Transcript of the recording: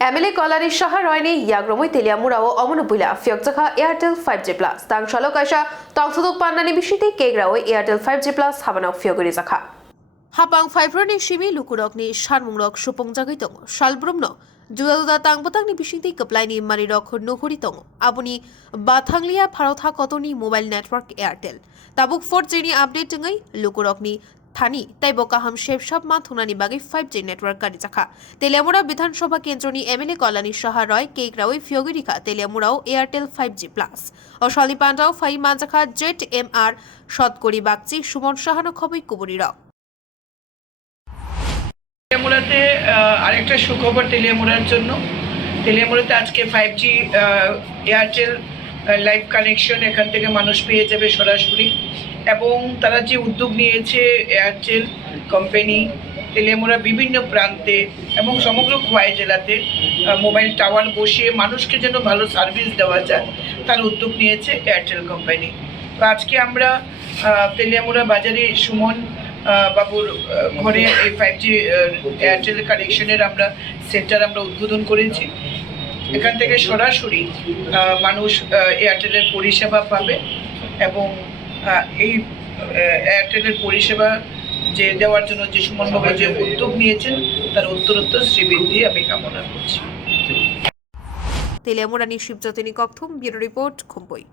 MLA Kalyani Roy ni yagromoi Teliamura o omonopila phiyokgwi Airtel 5G Plus tang shalokasha tangsadok pandani bishite kegrao Airtel 5G Plus habanok phiyokgwi zakha hapang 5 ni shimi lukurok ni sharmungrok supongjagai tong shalbrumno juda tangbotang ni bishite kaplai ni marirok nohuri tong abuni bathanglia bharotha kotoni mobile network Airtel tabuk 4G ni update ngai lukurok ni Thani তাই বকাহাম শেপসব মা থুনানি বাগে 5G network কারি জাখা তেলিয়ামুরা বিধানসভা কেন্দ্রনি MLA Kalyani Roy কেকরাওই ফিয়গিরিখা তেলিয়ামুরাও Airtel 5G plus ও শলি পান্ডাও ফাই মানজাখা ZMR শতকরি বাগচি সুমন সাহানো খবই কুবুরি রক তেলিয়ামুরাতে আরেকটা সুখবর তেলিয়ামুরার জন্য তেলিয়ামুরাতে আজকে 5G এয়ারটেল লাইভ কানেকশন এখান থেকে মানুষ পেয়ে যাবে সরাসরি এবং তারা যে উদ্যোগ নিয়েছে এয়ারটেল কোম্পানি তেলিয়ামুরা বিভিন্ন প্রান্তে এবং সমগ্র খোয়াই জেলাতে মোবাইল টাওয়ার বসিয়ে মানুষকে যেন ভালো সার্ভিস দেওয়া যায় তার উদ্যোগ নিয়েছে এয়ারটেল কোম্পানি। তো আজকে আমরা তেলিয়ামুরা বাজারে সুমন বাবুর ঘরে এই 5G এয়ারটেল কানেকশনের সেন্টার আমরা উদ্বোধন করেছি। এখান থেকে সরাসরি মানুষ এয়ারটেলের পরিষেবা পাবে এবং এই এয়ারটেলের পরিষেবা যে দেওয়ার জন্য যে সুমনবাবু যে উদ্যোগ নিয়েছেন তার উত্তরোত্তর শ্রীবৃদ্ধি আমি কামনা করছি। তেলিয়ামুরা নিশিবজ্যোতিনী ককথুম ব্যুরো রিপোর্ট খুম্পুই।